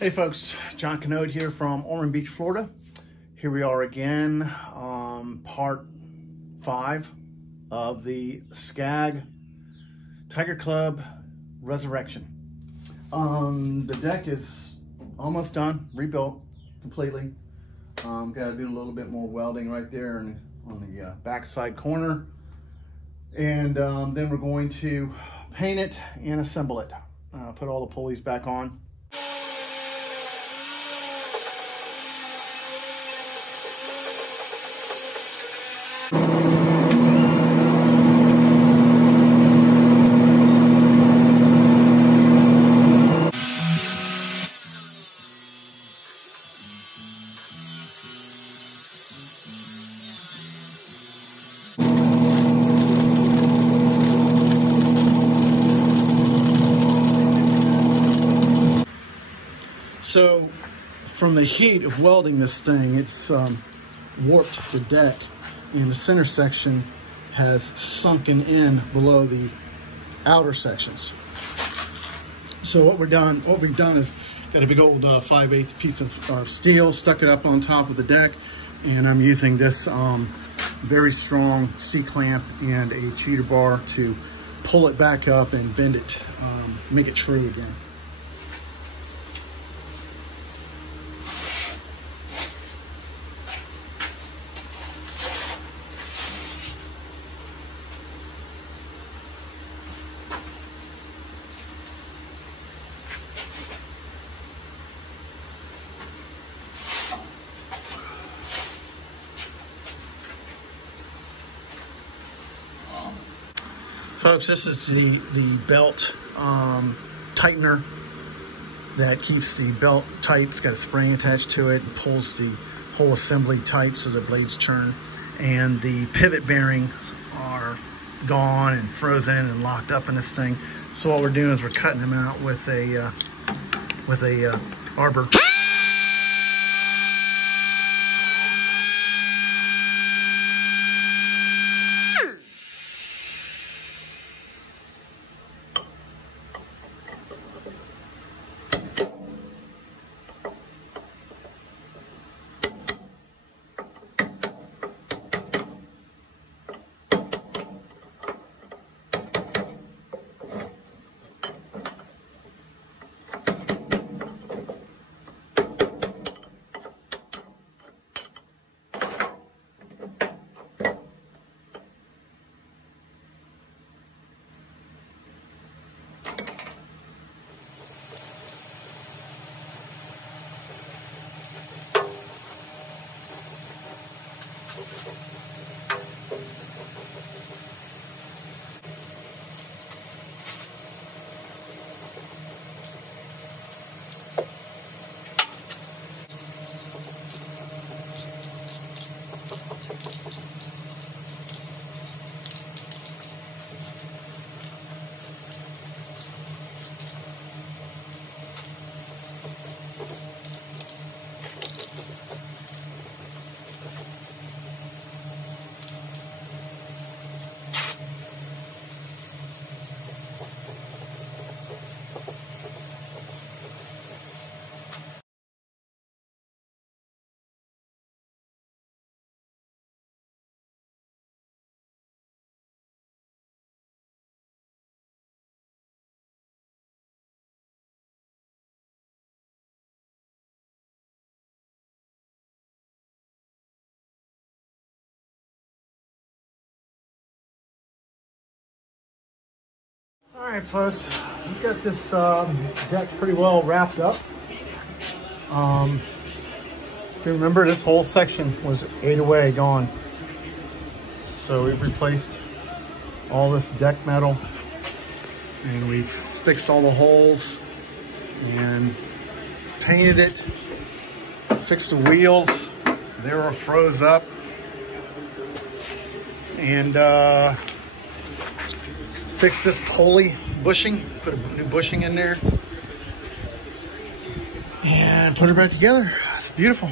Hey folks, John Canode here from Ormond Beach, Florida. Here we are again, part 5 of the Scagg Tiger Club Resurrection. The deck is almost done, rebuilt completely. Got to do a little bit more welding right there on the backside corner. And then we're going to paint it and assemble it. Put all the pulleys back on. So from the heat of welding this thing, it's warped the deck, and the center section has sunken in below the outer sections. So what we've done is got a big old 5/8 piece of steel, stuck it up on top of the deck, and I'm using this very strong C-clamp and a cheater bar to pull it back up and bend it, make it true again. Folks, this is the belt tightener that keeps the belt tight. It's got a spring attached to it and pulls the whole assembly tight so the blades turn. And the pivot bearings are gone and frozen and locked up in this thing. So what we're doing is we're cutting them out with a arbor. All right, folks, we've got this deck pretty well wrapped up. If you remember, this whole section was ate away, gone. So we've replaced all this deck metal, and we've fixed all the holes and painted it, fixed the wheels. They were froze up, and fixed this pulley bushing, put a new bushing in there, and put it back together. It's beautiful.